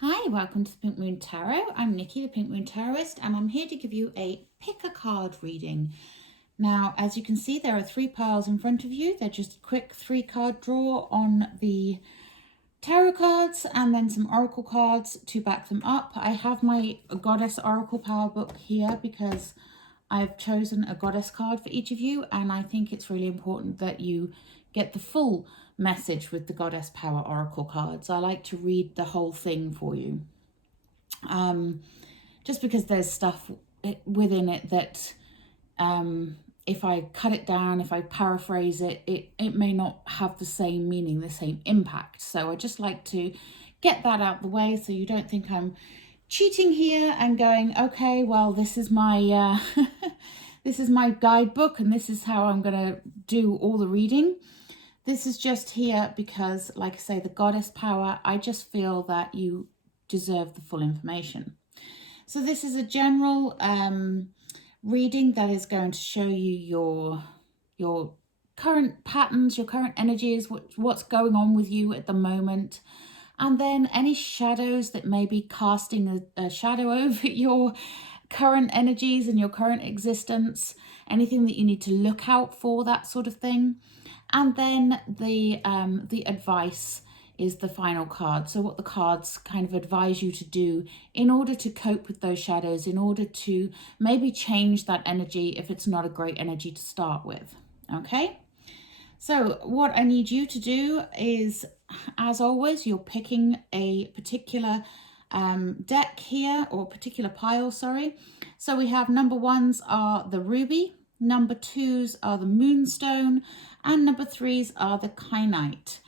Hi, welcome to the Pink Moon Tarot. I'm Nikki, the Pink Moon Tarotist, and I'm here to give you a pick a card reading. Now, as you can see, there are 3 piles in front of you. They're just a quick 3-card draw on the tarot cards and then some oracle cards to back them up. I have my Goddess Oracle Power book here because I've chosen a goddess card for each of you, and I think it's really important that you get the full message with the Goddess Power Oracle cards. I like to read the whole thing for you. Just because there's stuff within it that if I cut it down, if I paraphrase it, it may not have the same meaning, the same impact. So I just like to get that out the way so you don't think I'm cheating here and going, okay, well, this is my this is my guidebook and this is how I'm going to do all the reading. This is just here because, like I say, the Goddess Power, I just feel that you deserve the full information. So this is a general reading that is going to show you your current patterns, your current energies, what's going on with you at the moment, and then any shadows that may be casting a shadow over your current energies and your current existence, anything that you need to look out for, that sort of thing. And then the advice is the final card. So what the cards kind of advise you to do in order to cope with those shadows, in order to maybe change that energy if it's not a great energy to start with. Okay? So what I need you to do is, as always, you're picking a particular deck here, or particular pile, sorry. So we have number 1s are the ruby, number 2s are the moonstone, and number 3s are the kyanite.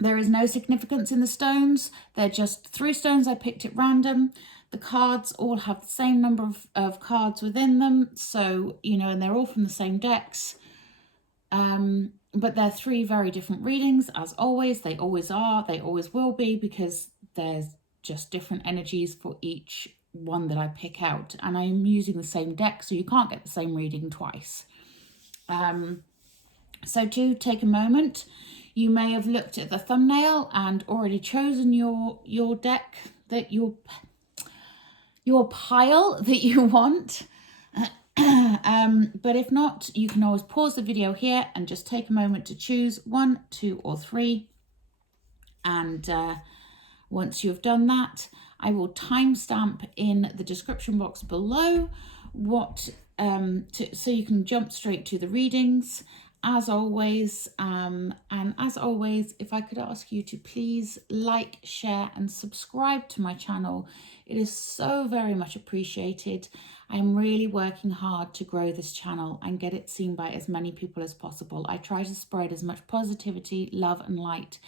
There is no significance in the stones. They're just 3 stones. I picked at random. The cards all have the same number of cards within them. So, you know, and they're all from the same decks. But they're 3 very different readings, as always. They always are. They always will be, because there's just different energies for each one that I pick out. And I'm using the same deck, so you can't get the same reading twice. So do take a moment. You may have looked at the thumbnail and already chosen your deck, that your pile that you want. But if not, you can always pause the video here and just take a moment to choose 1, 2, or 3. And once you've done that, I will timestamp in the description box below so you can jump straight to the readings. As always, if I could ask you to please like, share, and subscribe to my channel, it is so very much appreciated. I'm really working hard to grow this channel and get it seen by as many people as possible. I try to spread as much positivity, love, and light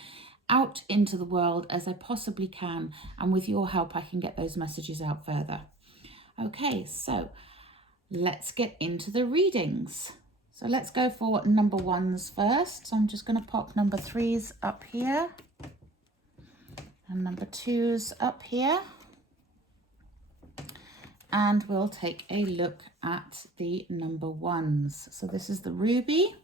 out into the world as I possibly can, and with your help I can get those messages out further. Okay, so let's get into the readings. So let's go for number 1s first. So I'm just going to pop number 3s up here and number 2s up here. And we'll take a look at the number 1s. So this is the ruby.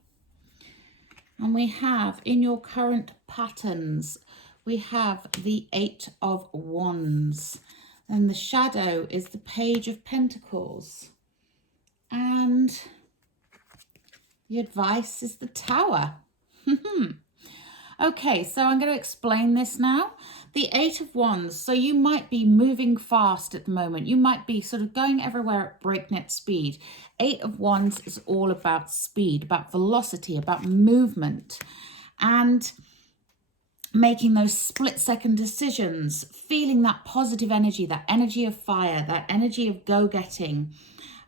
And we have, in your current patterns, we have the 8 of Wands. And the shadow is the Page of Pentacles. And the advice is the Tower. Okay, so I'm going to explain this now. The 8 of Wands, so you might be moving fast at the moment. You might be sort of going everywhere at breakneck speed. 8 of Wands is all about speed, about velocity, about movement, and making those split-second decisions, feeling that positive energy, that energy of fire, that energy of go-getting.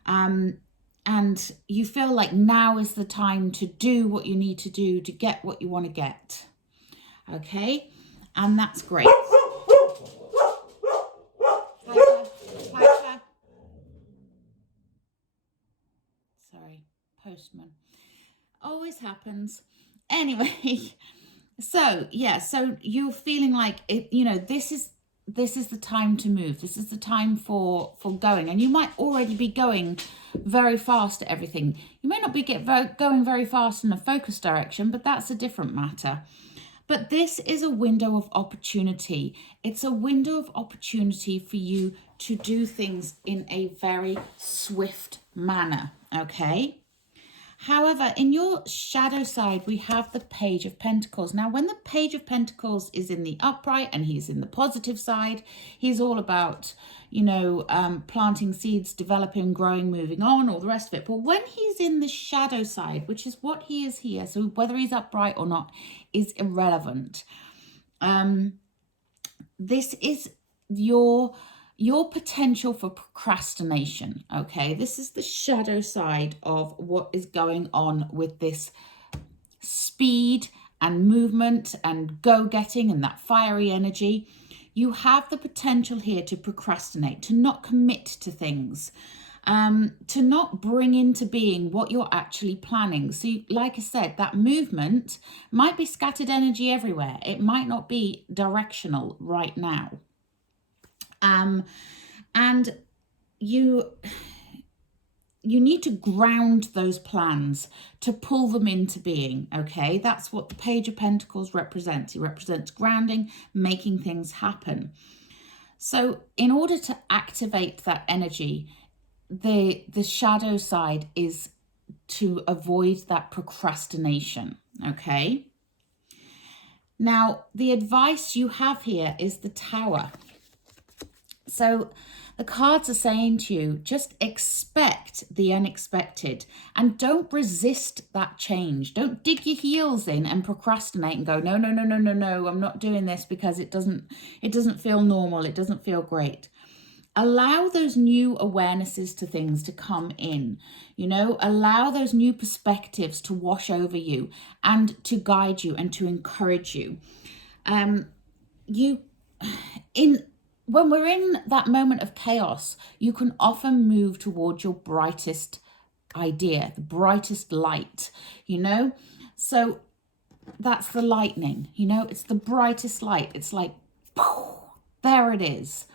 And you feel like now is the time to do what you need to do to get what you want to get. Okay, and that's great. Piper. Sorry, postman. Always happens. Anyway, so yeah, so you're feeling like it, you know, this is the time to move. This is the time for going, and you might already be going very fast at everything. You may not be going very fast in a focused direction, but that's a different matter. But this is a window of opportunity. It's a window of opportunity for you to do things in a very swift manner, okay? However, in your shadow side, we have the Page of Pentacles. Now, when the Page of Pentacles is in the upright and he's in the positive side, he's all about, planting seeds, developing, growing, moving on, all the rest of it. But when he's in the shadow side, which is what he is here, so whether he's upright or not is irrelevant. This is your potential for procrastination, okay? This is the shadow side of what is going on with this speed and movement and go-getting and that fiery energy. You have the potential here to procrastinate, to not commit to things, to not bring into being what you're actually planning. So like I said, that movement might be scattered energy everywhere. It might not be directional right now. And you need to ground those plans to pull them into being, okay? That's what the Page of Pentacles represents. It represents grounding, making things happen. So in order to activate that energy, the shadow side is to avoid that procrastination, okay? Now, the advice you have here is the Tower. So the cards are saying to you, just expect the unexpected and don't resist that change. Don't dig your heels in and procrastinate and go, no, I'm not doing this because it doesn't feel normal. It doesn't feel great. Allow those new awarenesses to things to come in, allow those new perspectives to wash over you and to guide you and to encourage you. When we're in that moment of chaos, you can often move towards your brightest idea, the brightest light, So that's the lightning, it's the brightest light. It's like, there it is.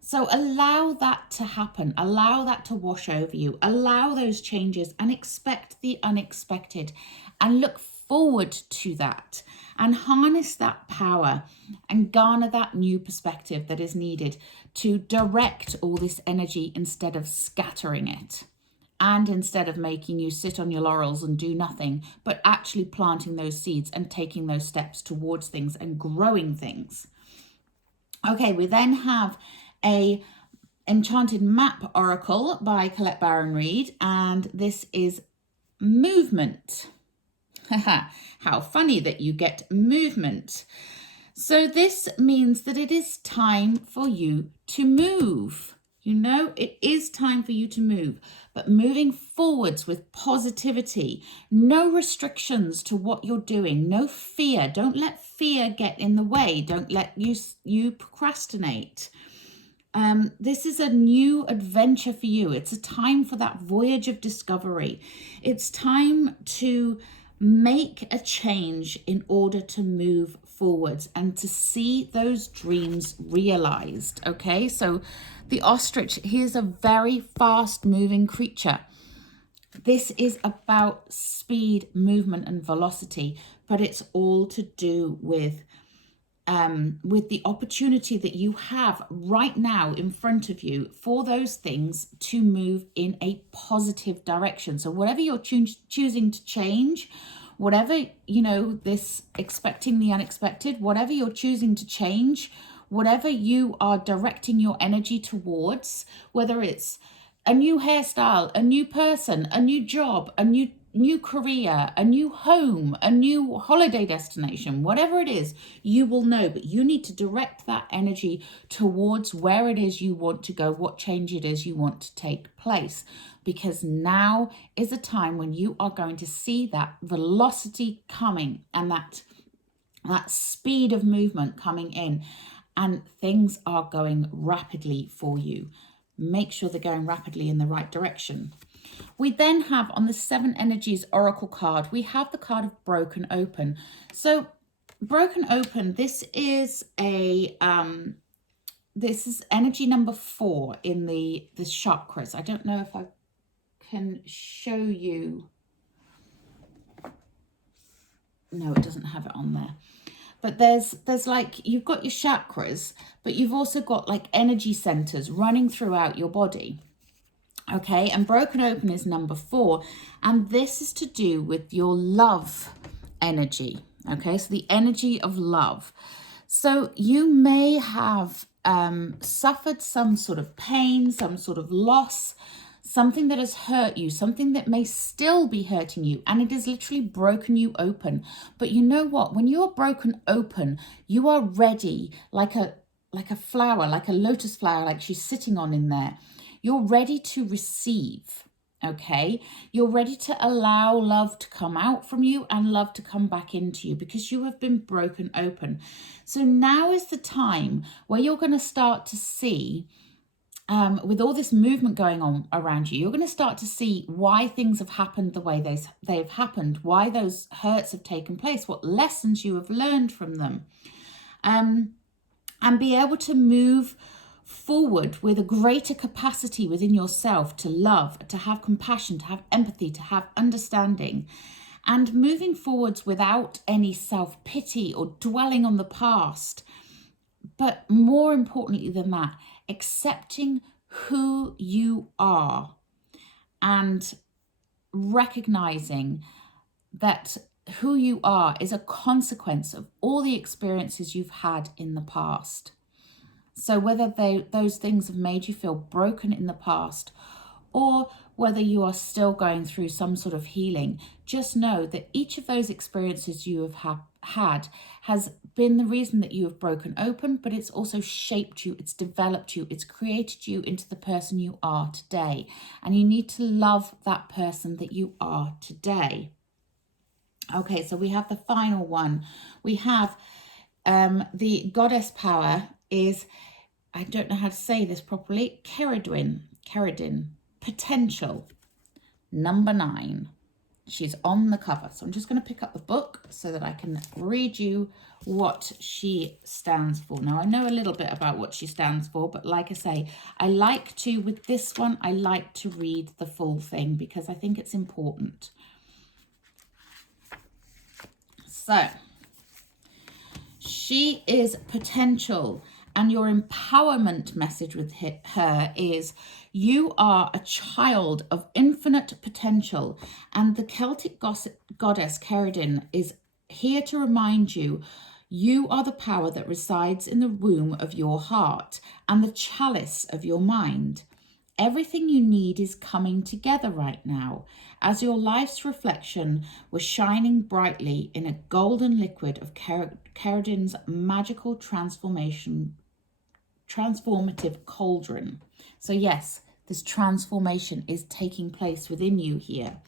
So allow that to happen. Allow that to wash over you. Allow those changes and expect the unexpected and look forward to that and harness that power and garner that new perspective that is needed to direct all this energy instead of scattering it and instead of making you sit on your laurels and do nothing, but actually planting those seeds and taking those steps towards things and growing things. Okay, we then have a Enchanted Map Oracle by Colette Baron Reid, and this is movement. How funny that you get movement. So this means that it is time for you to move. It is time for you to move, but moving forwards with positivity, no restrictions to what you're doing, no fear. Don't let fear get in the way. Don't let you procrastinate. This is a new adventure for you. It's a time for that voyage of discovery. It's time to make a change in order to move forwards and to see those dreams realized. Okay, so the ostrich, he is a very fast moving creature. This is about speed, movement, and velocity, but it's all to do with the opportunity that you have right now in front of you for those things to move in a positive direction. So whatever you're choosing to change, whatever, this expecting the unexpected, whatever you're choosing to change, whatever you are directing your energy towards, whether it's a new hairstyle, a new person, a new job, a new career, a new home, a new holiday destination, whatever it is, you will know, but you need to direct that energy towards where it is you want to go, what change it is you want to take place, because now is a time when you are going to see that velocity coming and that speed of movement coming in, and things are going rapidly for you. Make sure they're going rapidly in the right direction. We then have on the Seven Energies Oracle card, we have the card of Broken Open. So Broken Open, this is energy number 4 in the chakras. I don't know if I can show you. No, it doesn't have it on there. but there's like, you've got your chakras, but you've also got like energy centers running throughout your body. Okay, and broken open is number 4, and this is to do with your love energy. Okay, so the energy of love. So you may have suffered some sort of pain, some sort of loss, something that has hurt you, something that may still be hurting you, and it has literally broken you open. But you know what? When you are broken open, you are ready, like a flower, like a lotus flower, like she's sitting on in there. You're ready to receive. Okay, you're ready to allow love to come out from you and love to come back into you, because you have been broken open. So now is the time where you're going to start to see, with all this movement going on around you, you're going to start to see why things have happened the way they've happened, why those hurts have taken place, what lessons you have learned from them, and be able to move forward with a greater capacity within yourself to love, to have compassion, to have empathy, to have understanding, and moving forwards without any self-pity or dwelling on the past. But more importantly than that, accepting who you are and recognizing that who you are is a consequence of all the experiences you've had in the past. So whether those things have made you feel broken in the past, or whether you are still going through some sort of healing, just know that each of those experiences you have had has been the reason that you have broken open, but it's also shaped you, it's developed you, it's created you into the person you are today. And you need to love that person that you are today. Okay, so we have the final one. We have the goddess power is, I don't know how to say this properly, Keridin, potential, number 9. She's on the cover. So I'm just going to pick up the book so that I can read you what she stands for. Now, I know a little bit about what she stands for, but like I say, I like to, with this one, I like to read the full thing because I think it's important. So, she is potential, and your empowerment message with her is, you are a child of infinite potential, and the Celtic goddess Keridin is here to remind you, you are the power that resides in the womb of your heart and the chalice of your mind. Everything you need is coming together right now, as your life's reflection was shining brightly in a golden liquid of Keridin's magical transformative cauldron. So yes, this transformation is taking place within you here.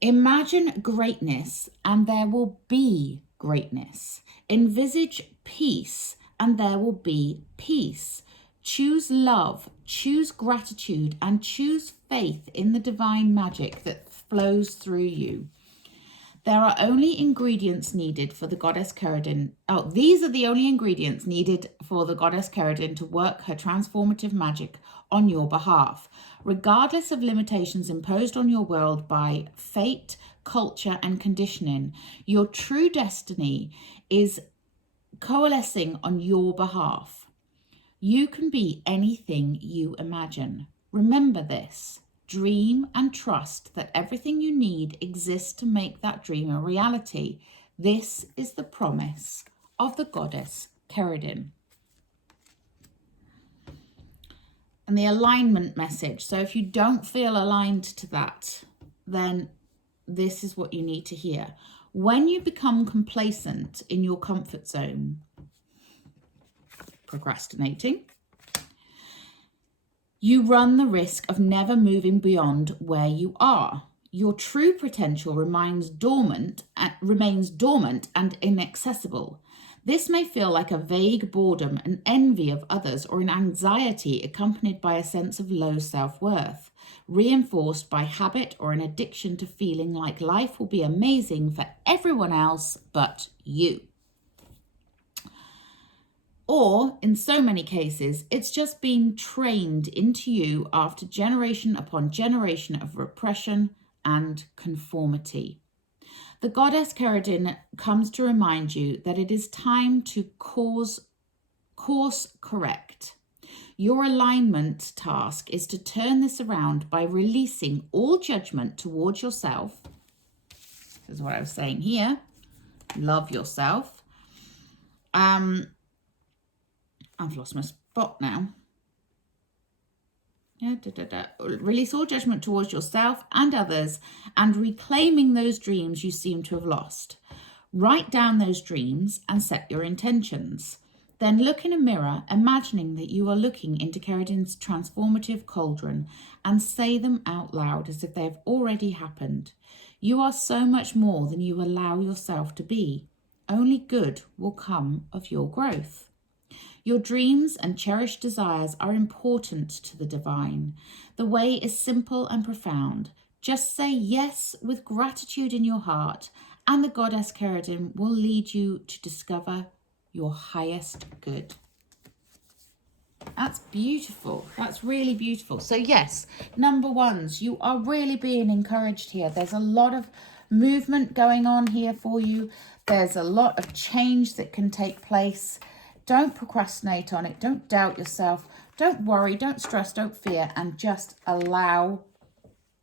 Imagine greatness, and there will be greatness. Envisage peace, and there will be peace. Choose love, choose gratitude, and choose faith in the divine magic that flows through you. There are only ingredients needed for the goddess Keridin. Oh, these are the only ingredients needed for the goddess Keridin to work her transformative magic on your behalf, regardless of limitations imposed on your world by fate, culture, and conditioning. Your true destiny is coalescing on your behalf. You can be anything you imagine. Remember this. Dream and trust that everything you need exists to make that dream a reality. This is the promise of the goddess Keridin. And the alignment message. So if you don't feel aligned to that, then this is what you need to hear. When you become complacent in your comfort zone, procrastinating, you run the risk of never moving beyond where you are. Your true potential remains dormant and inaccessible. This may feel like a vague boredom, an envy of others, or an anxiety accompanied by a sense of low self-worth, reinforced by habit or an addiction to feeling like life will be amazing for everyone else but you. Or, in so many cases, it's just been trained into you after generation upon generation of repression and conformity. The goddess Keridin comes to remind you that it is time to course correct. Your alignment task is to turn this around by releasing all judgment towards yourself. This is what I was saying here. Love yourself. I've lost my spot now. Release all judgment towards yourself and others and reclaiming those dreams you seem to have lost. Write down those dreams and set your intentions. Then look in a mirror, imagining that you are looking into Keridin's transformative cauldron, and say them out loud as if they have already happened. You are so much more than you allow yourself to be. Only good will come of your growth. Your dreams and cherished desires are important to the divine. The way is simple and profound. Just say yes with gratitude in your heart, and the goddess Keridin will lead you to discover your highest good. That's beautiful. That's really beautiful. So yes, number ones, you are really being encouraged here. There's a lot of movement going on here for you. There's a lot of change that can take place. Don't procrastinate on it. Don't doubt yourself. Don't worry. Don't stress. Don't fear. And just allow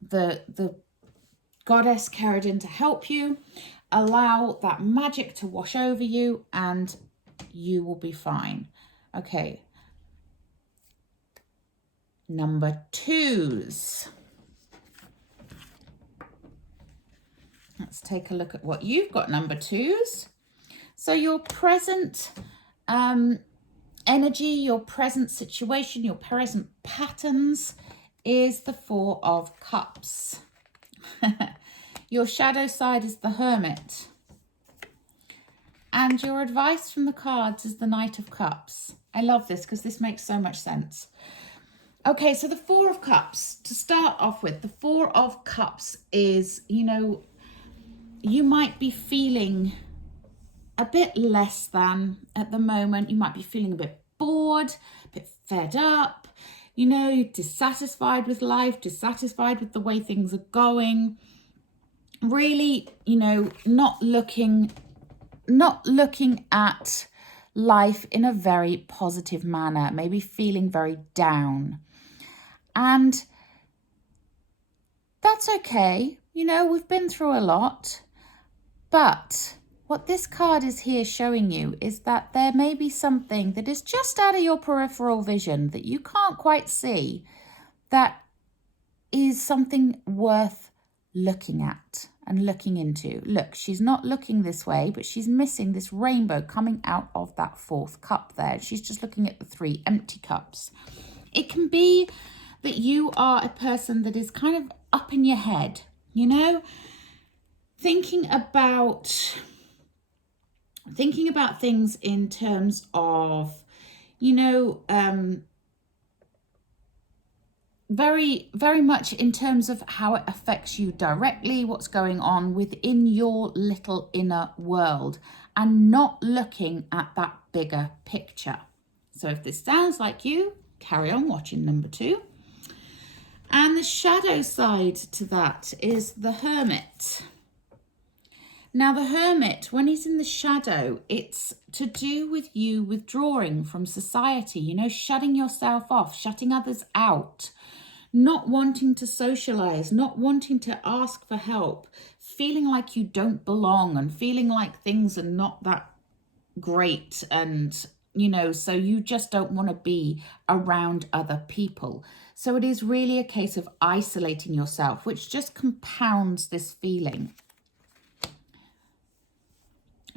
the goddess Keridin to help you. Allow that magic to wash over you and you will be fine. Okay. Number twos. Let's take a look at what you've got, number twos. So your present energy, your present situation, your present patterns is the Four of Cups. Your shadow side is the Hermit. And your advice from the cards is the Knight of Cups. I love this because this makes so much sense. Okay, so the Four of Cups, to start off with, the Four of Cups is, you know, you might be feeling a bit less than at the moment. You might be feeling a bit bored, a bit fed up, you know, dissatisfied with life, dissatisfied with the way things are going. Really, you know, not looking at life in a very positive manner, maybe feeling very down. And that's okay. You know, we've been through a lot. But what this card is here showing you is that there may be something that is just out of your peripheral vision that you can't quite see, that is something worth looking at and looking into. Look, she's not looking this way, but she's missing this rainbow coming out of that fourth cup there. She's just looking at the three empty cups. It can be that you are a person that is kind of up in your head, you know, thinking about things in terms of, you know, very, very much in terms of how it affects you directly, what's going on within your little inner world, and not looking at that bigger picture. So if this sounds like you, carry on watching, number two. And the shadow side to that is the Hermit. Now, the Hermit, when he's in the shadow, it's to do with you withdrawing from society, you know, shutting yourself off, shutting others out, not wanting to socialize, not wanting to ask for help, feeling like you don't belong and feeling like things are not that great. And, you know, so you just don't want to be around other people. So it is really a case of isolating yourself, which just compounds this feeling.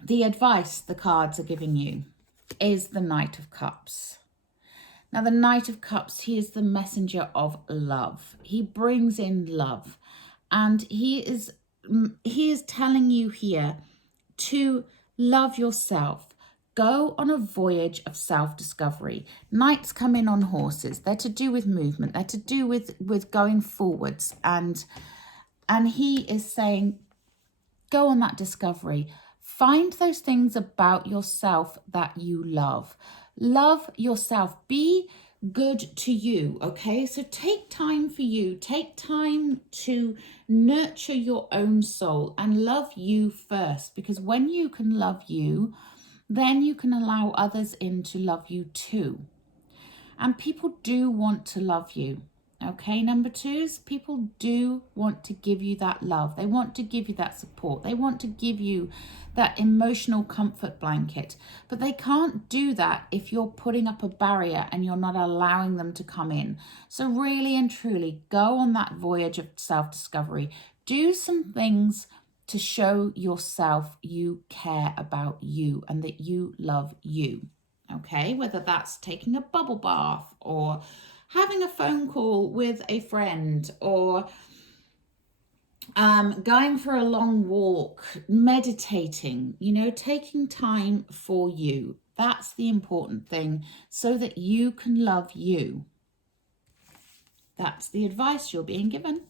The advice the cards are giving you is the Knight of Cups. Now, the Knight of Cups, he is the messenger of love. He brings in love. And he is telling you here to love yourself. Go on a voyage of self-discovery. Knights come in on horses. They're to do with movement. They're to do with going forwards. And he is saying, go on that discovery. Find those things about yourself that you love. Love yourself. Be good to you, okay? So take time for you. Take time to nurture your own soul and love you first, because when you can love you, then you can allow others in to love you too. And people do want to love you. Okay, number twos, people do want to give you that love. They want to give you that support. They want to give you that emotional comfort blanket. But they can't do that if you're putting up a barrier and you're not allowing them to come in. So really and truly, go on that voyage of self-discovery. Do some things to show yourself you care about you and that you love you. Okay, whether that's taking a bubble bath or having a phone call with a friend or going for a long walk, meditating, taking time for you. That's the important thing so that you can love you. That's the advice you're being given.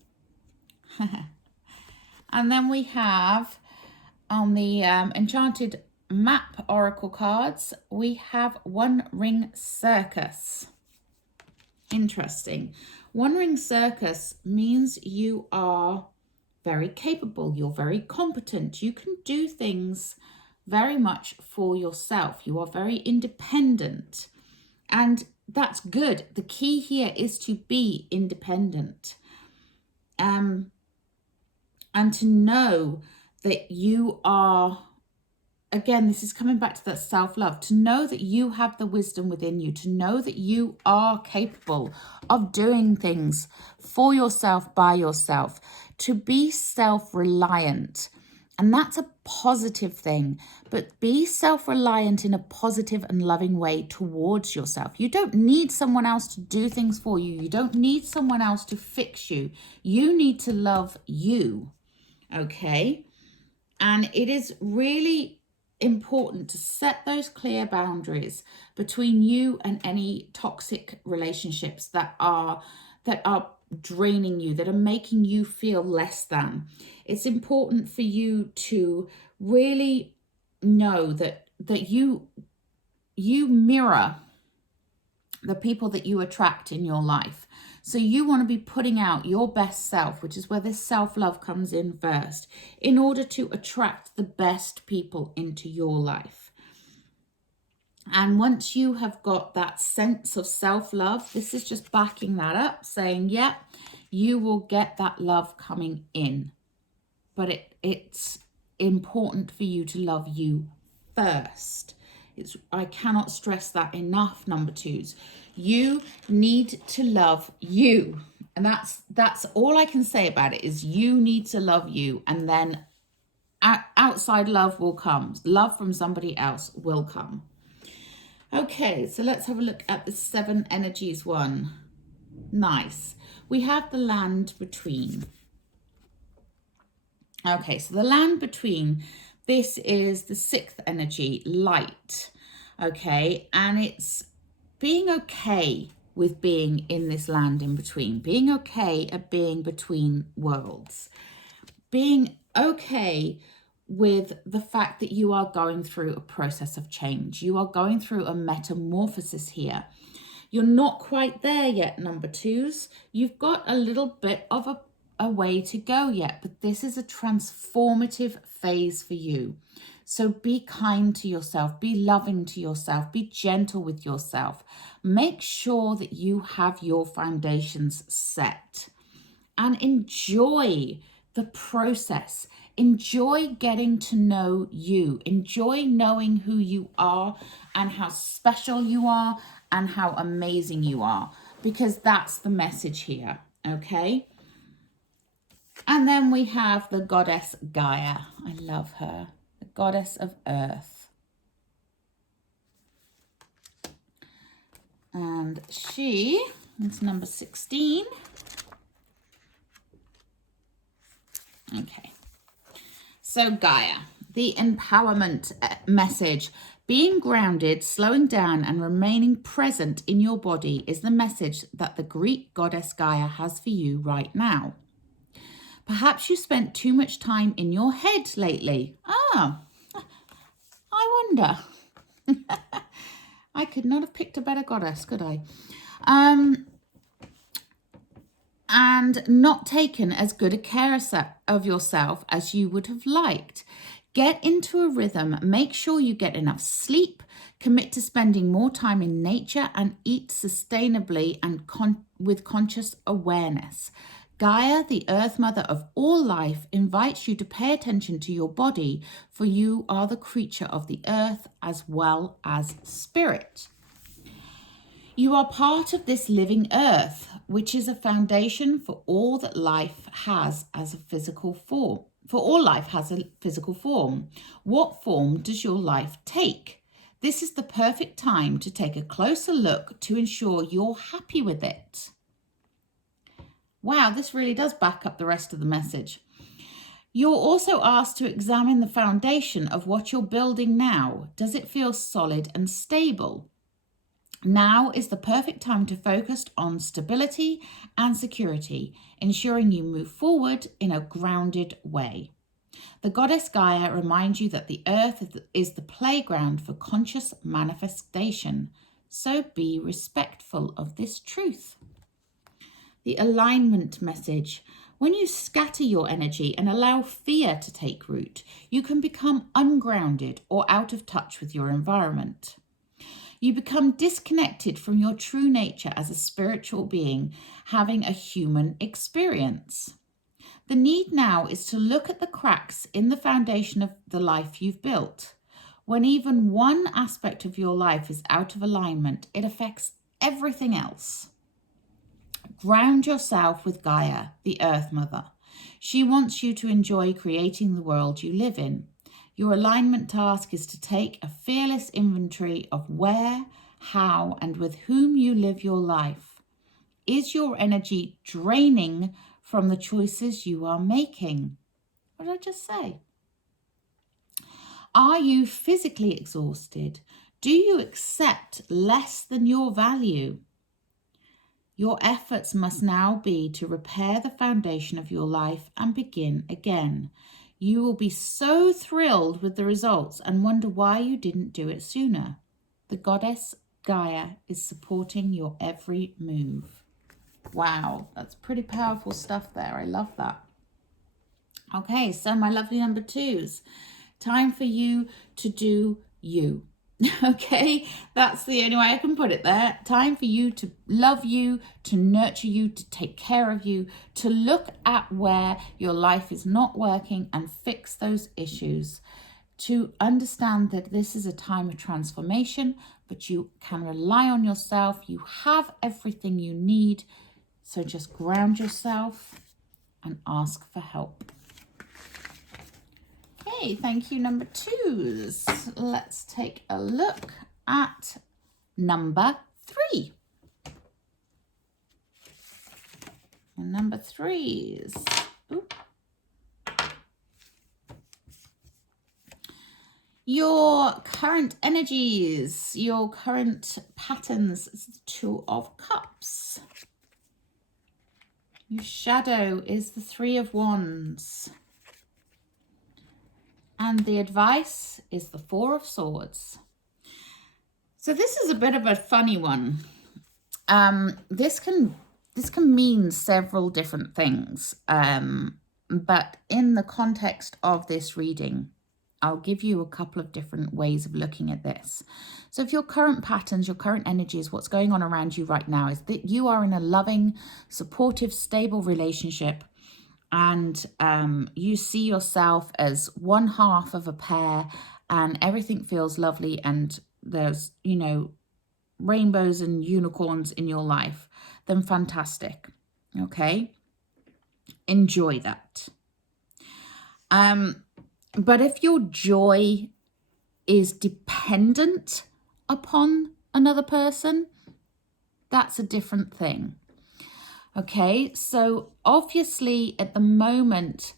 And then we have on the Enchanted Map Oracle cards, we have One Ring Circus. Interesting. One Ring Circus means you are very capable. You're very competent. You can do things very much for yourself. You are very independent. And that's good. The key here is to be independent. And to know that you are, again, this is coming back to that self-love, to know that you have the wisdom within you, to know that you are capable of doing things for yourself, by yourself, to be self-reliant. And that's a positive thing, but be self-reliant in a positive and loving way towards yourself. You don't need someone else to do things for you. You don't need someone else to fix you. You need to love you, okay? And it is really important to set those clear boundaries between you and any toxic relationships that are draining you, that are making you feel less than. It's important for you to really know that you mirror the people that you attract in your life. So you want to be putting out your best self, which is where this self-love comes in first, in order to attract the best people into your life. And once you have got that sense of self-love, this is just backing that up, saying, yeah, you will get that love coming in. But it's important for you to love you first. I cannot stress that enough, number twos. You need to love you. And that's all I can say about it, is you need to love you. And then outside love will come. Love from somebody else will come. Okay, so let's have a look at the 7 energies one. Nice. We have the land between. Okay, so the land between, this is the 6th energy, light. Okay, and it's being okay with being in this land in between, being okay at being between worlds, being okay with the fact that you are going through a process of change. You are going through a metamorphosis here. You're not quite there yet, number twos. You've got a little bit of a way to go yet, but this is a transformative phase for you. So be kind to yourself, be loving to yourself, be gentle with yourself. Make sure that you have your foundations set and enjoy the process. Enjoy getting to know you. Enjoy knowing who you are and how special you are and how amazing you are, because that's the message here, okay? And then we have the goddess Gaia. I love her. The goddess of earth. And she is number 16. Okay. So Gaia, the empowerment message. Being grounded, slowing down and remaining present in your body is the message that the Greek goddess Gaia has for you right now. Perhaps you spent too much time in your head lately. I wonder. I could not have picked a better goddess, could I? And not taken as good a care of yourself as you would have liked. Get into a rhythm, make sure you get enough sleep, commit to spending more time in nature, and eat sustainably and with conscious awareness. Gaia, the Earth Mother of all life, invites you to pay attention to your body, for you are the creature of the earth as well as spirit. You are part of this living earth, which is a foundation for all that life has as a physical form. For all life has a physical form. What form does your life take? This is the perfect time to take a closer look to ensure you're happy with it. Wow, this really does back up the rest of the message. You're also asked to examine the foundation of what you're building now. Does it feel solid and stable? Now is the perfect time to focus on stability and security, ensuring you move forward in a grounded way. The goddess Gaia reminds you that the earth is the playground for conscious manifestation, so be respectful of this truth. The alignment message. When you scatter your energy and allow fear to take root, you can become ungrounded or out of touch with your environment. You become disconnected from your true nature as a spiritual being, having a human experience. The need now is to look at the cracks in the foundation of the life you've built. When even one aspect of your life is out of alignment, it affects everything else. Ground yourself with Gaia, the Earth Mother. She wants you to enjoy creating the world you live in. Your alignment task is to take a fearless inventory of where, how, and with whom you live your life. Is your energy draining from the choices you are making? What did I just say? Are you physically exhausted? Do you accept less than your value? Your efforts must now be to repair the foundation of your life and begin again. You will be so thrilled with the results and wonder why you didn't do it sooner. The goddess Gaia is supporting your every move. Wow, that's pretty powerful stuff there. I love that. Okay, so my lovely number twos, time for you to do you. Okay, that's the only way I can put it there. Time for you to love you, to nurture you, to take care of you, to look at where your life is not working and fix those issues, to understand that this is a time of transformation, but you can rely on yourself. You have everything you need. So just ground yourself and ask for help. Okay, thank you, number twos. Let's take a look at number three. And number threes. Ooh. Your current energies, your current patterns is the Two of Cups. Your shadow is the Three of Wands. And the advice is the Four of Swords. So this is a bit of a funny one. This can mean several different things. But in the context of this reading, I'll give you a couple of different ways of looking at this. So if your current patterns, your current energies, what's going on around you right now is that you are in a loving, supportive, stable relationship. And you see yourself as one half of a pair and everything feels lovely and there's, you know, rainbows and unicorns in your life, then fantastic. Okay? Enjoy that. But if your joy is dependent upon another person, that's a different thing. Okay, so obviously at the moment,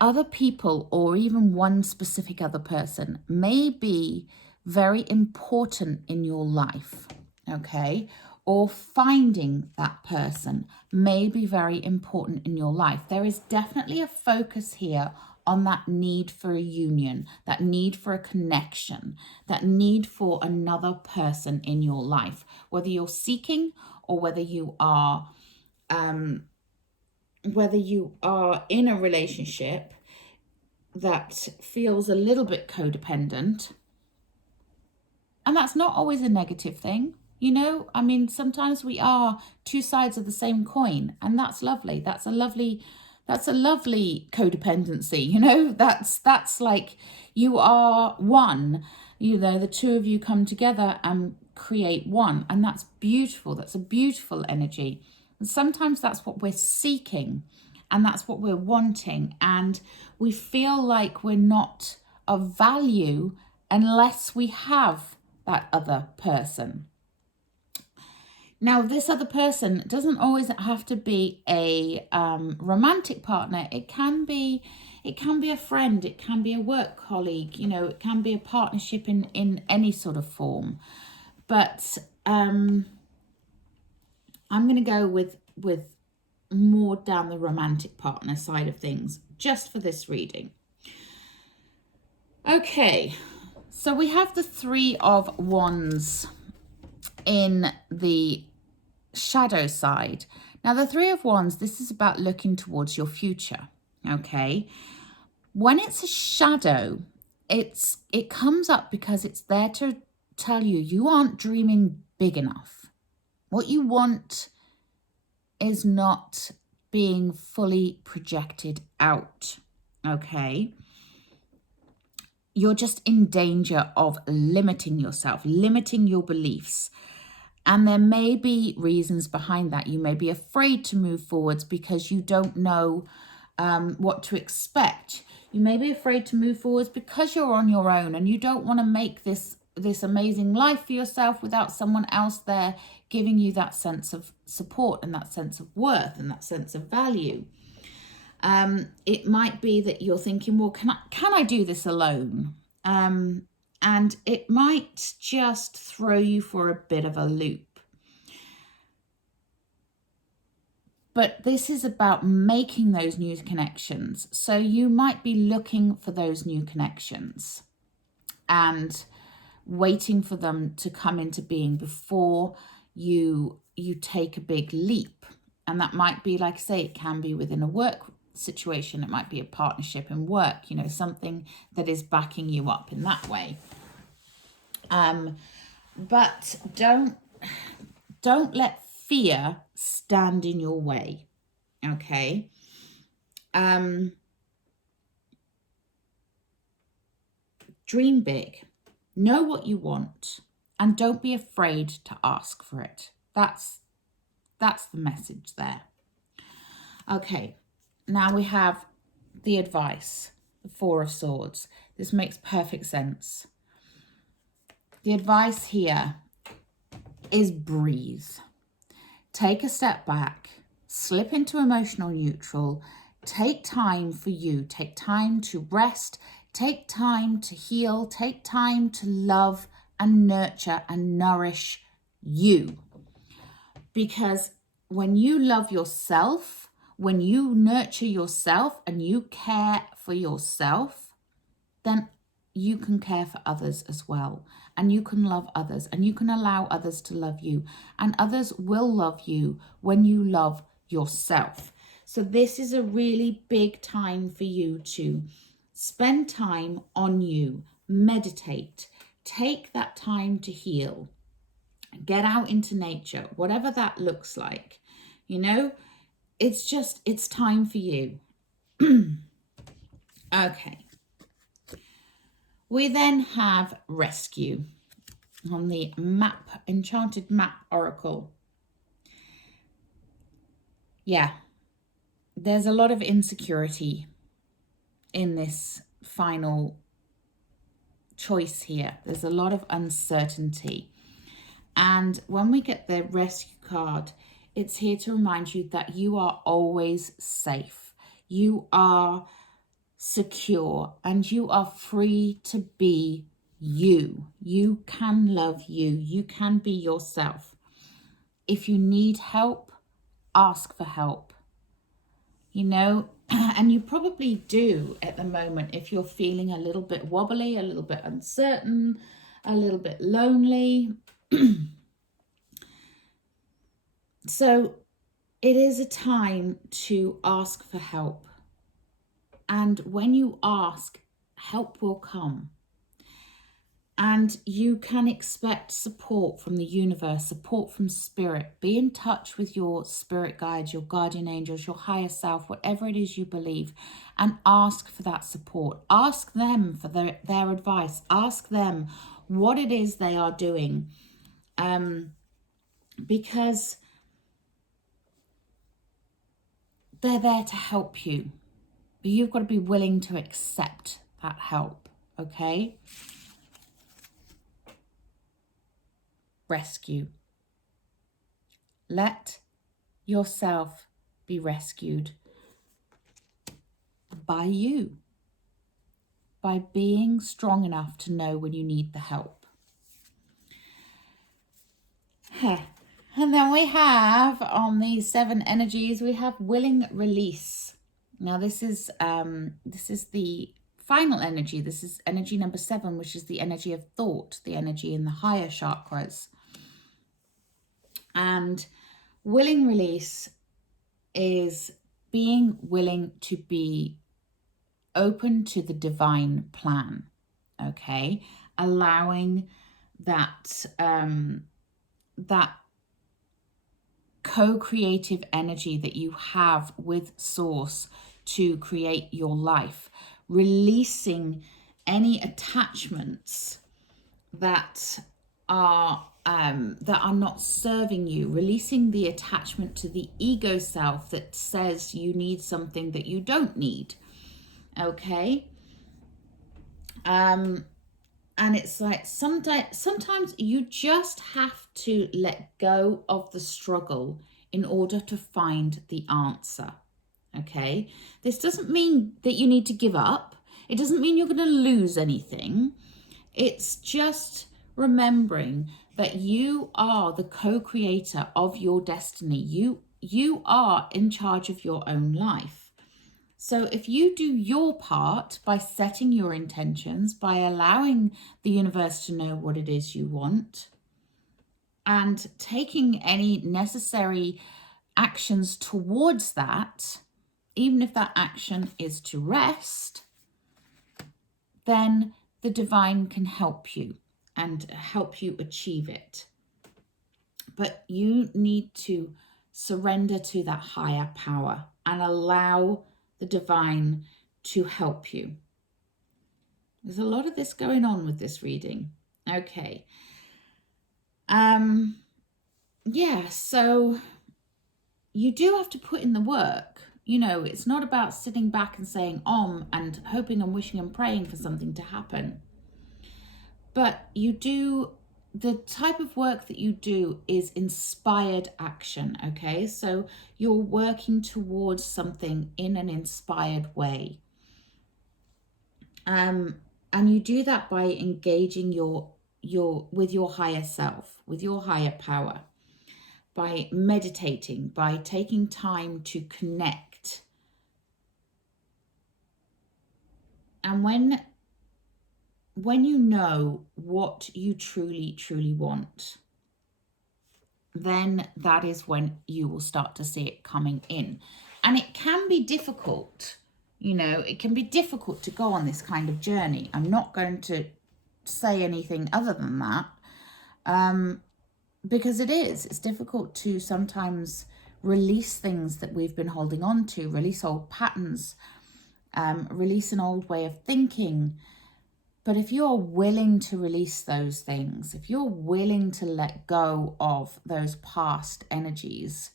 other people or even one specific other person may be very important in your life, okay? Or finding that person may be very important in your life. There is definitely a focus here on that need for a union, that need for a connection, that need for another person in your life, whether you're seeking or whether you are in a relationship that feels a little bit codependent. And that's not always a negative thing. You know, I mean, sometimes we are two sides of the same coin, and that's lovely. That's a lovely codependency, you know. That's like you are one, you know, the two of you come together and create one, and that's beautiful. That's a beautiful energy. And sometimes that's what we're seeking, and that's what we're wanting, and we feel like we're not of value unless we have that other person. Now, this other person doesn't always have to be a romantic partner. It can be a friend. It can be a work colleague. You know, it can be a partnership in any sort of form. But I'm going to go with more down the romantic partner side of things, just for this reading. Okay, so we have the Three of Wands in the shadow side. Now, the Three of Wands, this is about looking towards your future, okay? When it's a shadow, it comes up because it's there to tell you aren't dreaming big enough. What you want is not being fully projected out, okay? You're just in danger of limiting yourself, limiting your beliefs. And there may be reasons behind that. You may be afraid to move forwards because you don't know what to expect. You may be afraid to move forwards because you're on your own and you don't want to make this amazing life for yourself without someone else there giving you that sense of support and that sense of worth and that sense of value. It might be that you're thinking, well, can I do this alone? And it might just throw you for a bit of a loop. But this is about making those new connections. So you might be looking for those new connections and waiting for them to come into being before you take a big leap. And that might be, like I say, it can be within a work situation. It might be a partnership in work, you know, something that is backing you up in that way. But don't let fear stand in your way, okay? Dream big, know what you want, and don't be afraid to ask for it. That's the message there. Okay, now we have the advice, the Four of Swords. This makes perfect sense. The advice here is breathe. Take a step back, slip into emotional neutral, take time for you, take time to rest, take time to heal, take time to love and nurture and nourish you. Because when you love yourself, when you nurture yourself and you care for yourself, then you can care for others as well. And you can love others and you can allow others to love you. And others will love you when you love yourself. So this is a really big time for you to spend time on you, meditate, take that time to heal, get out into nature, whatever that looks like. You know, it's time for you. Okay. We then have Rescue on the map, Enchanted Map Oracle. Yeah, there's a lot of insecurity in this final choice here. There's a lot of uncertainty. And when we get the Rescue card, it's here to remind you that you are always safe. You are secure and you are free to be you. You can love you. You can be yourself. If you need help, ask for help. You know, And you probably do at the moment if you're feeling a little bit wobbly, a little bit uncertain, a little bit lonely. So it is a time to ask for help. And when you ask, help will come. And you can expect support from the universe, support from spirit. Be in touch with your spirit guides, your guardian angels, your higher self, whatever it is you believe, and ask for that support. Ask them for their advice. Ask them what it is they are doing. Because they're there to help you. But you've got to be willing to accept that help, okay? Rescue. Let yourself be rescued by you, by being strong enough to know when you need the help. And then we have, on these 7 energies, we have willing release. Now this is the final energy. This is energy number 7, which is the energy of thought, the energy in the higher chakras. And willing release is being willing to be open to the divine plan, okay? Allowing that that co-creative energy that you have with Source to create your life, releasing any attachments that are not serving you, releasing the attachment to the ego self that says you need something that you don't need, okay? And it's like sometimes you just have to let go of the struggle in order to find the answer, okay? This doesn't mean that you need to give up. It doesn't mean you're going to lose anything. It's just remembering that you are the co-creator of your destiny. You are in charge of your own life. So if you do your part by setting your intentions, by allowing the universe to know what it is you want, and taking any necessary actions towards that, even if that action is to rest, then the divine can help you and help you achieve it. But you need to surrender to that higher power and allow the divine to help you. There's a lot of this going on with this reading. Okay. Yeah, so you do have to put in the work. You know, it's not about sitting back and saying and hoping and wishing and praying for something to happen. But the type of work that you do is inspired action, okay? So you're working towards something in an inspired way. And you do that by engaging with your higher self, with your higher power, by meditating, by taking time to connect. And when you know what you truly, truly want, then that is when you will start to see it coming in. And it can be difficult, you know, it can be difficult to go on this kind of journey. I'm not going to say anything other than that, because it's difficult to sometimes release things that we've been holding on to, release old patterns, release an old way of thinking. But if you're willing to release those things, if you're willing to let go of those past energies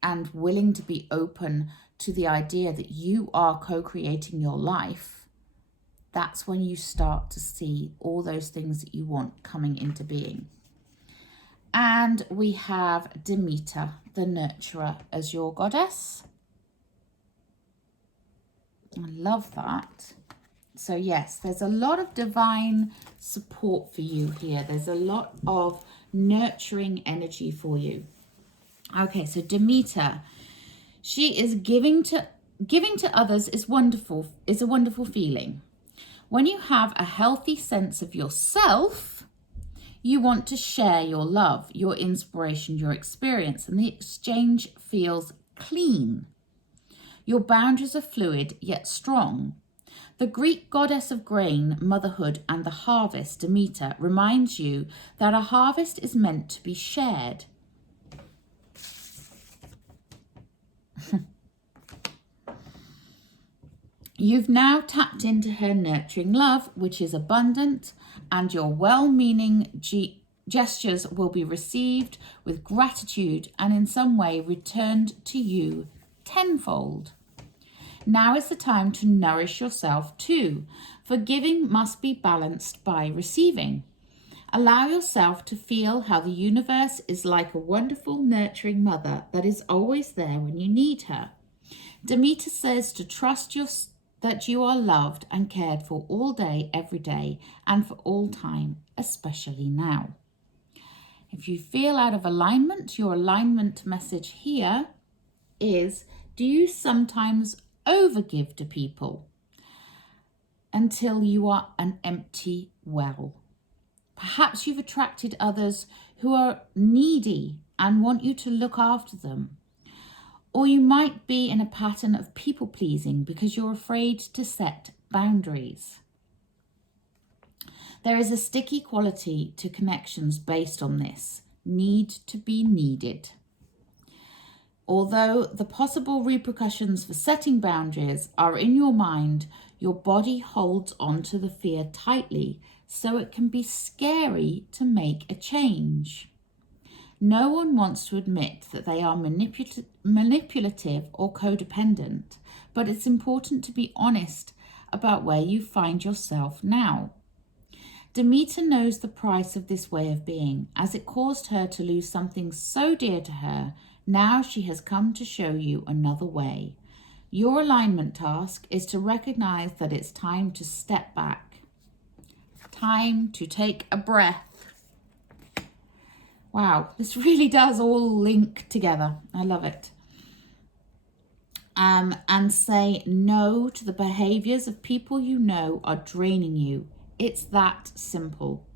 and willing to be open to the idea that you are co-creating your life, that's when you start to see all those things that you want coming into being. And we have Demeter, the nurturer, as your goddess. I love that. So yes, there's a lot of divine support for you here. There's a lot of nurturing energy for you. Okay, so Demeter, she is giving to Giving to others is a wonderful feeling. When you have a healthy sense of yourself, you want to share your love, your inspiration, your experience, and the exchange feels clean. Your boundaries are fluid yet strong. The Greek goddess of grain, motherhood, and the harvest, Demeter, reminds you that a harvest is meant to be shared. You've now tapped into her nurturing love, which is abundant, and your well-meaning gestures will be received with gratitude and in some way returned to you tenfold. Now is the time to nourish yourself too, for giving must be balanced by receiving. Allow yourself to feel how the universe is like a wonderful nurturing mother that is always there when you need her. Demeter says to trust that you are loved and cared for all day, every day, and for all time, especially now. If you feel out of alignment, your alignment message here is, do you sometimes overgive to people until you are an empty well? Perhaps you've attracted others who are needy and want you to look after them. Or you might be in a pattern of people-pleasing because you're afraid to set boundaries. There is a sticky quality to connections based on this need to be needed. Although the possible repercussions for setting boundaries are in your mind, your body holds on to the fear tightly, so it can be scary to make a change. No one wants to admit that they are manipulative or codependent, but it's important to be honest about where you find yourself now. Demeter knows the price of this way of being, as it caused her to lose something so dear to her. Now she has come to show you another way. Your alignment task is to recognize that it's time to step back. Time to take a breath. Wow, this really does all link together. I love it. And say no to the behaviors of people you know are draining you. It's that simple.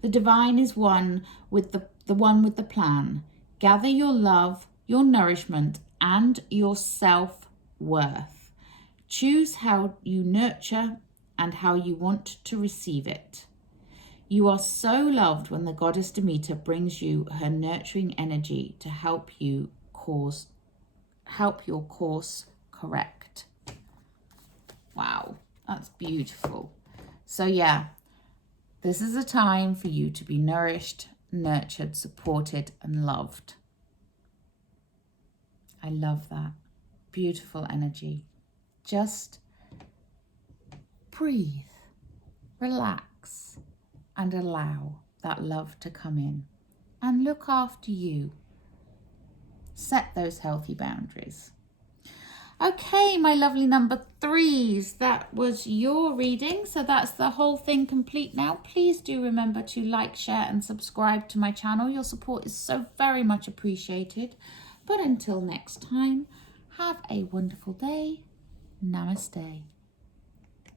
The divine is one with the one with the plan. Gather your love, your nourishment, and your self-worth. Choose how you nurture and how you want to receive it. You are so loved when the goddess Demeter brings you her nurturing energy to help your course correct. Wow, that's beautiful. So yeah, this is a time for you to be nourished, nurtured, supported, and loved. I love that. Beautiful energy. Just breathe, relax, and allow that love to come in and look after you. Set those healthy boundaries. Okay, my lovely number 3s, that was your reading. So that's the whole thing complete now. Please do remember to like, share, and subscribe to my channel. Your support is so very much appreciated. But until next time, have a wonderful day. Namaste.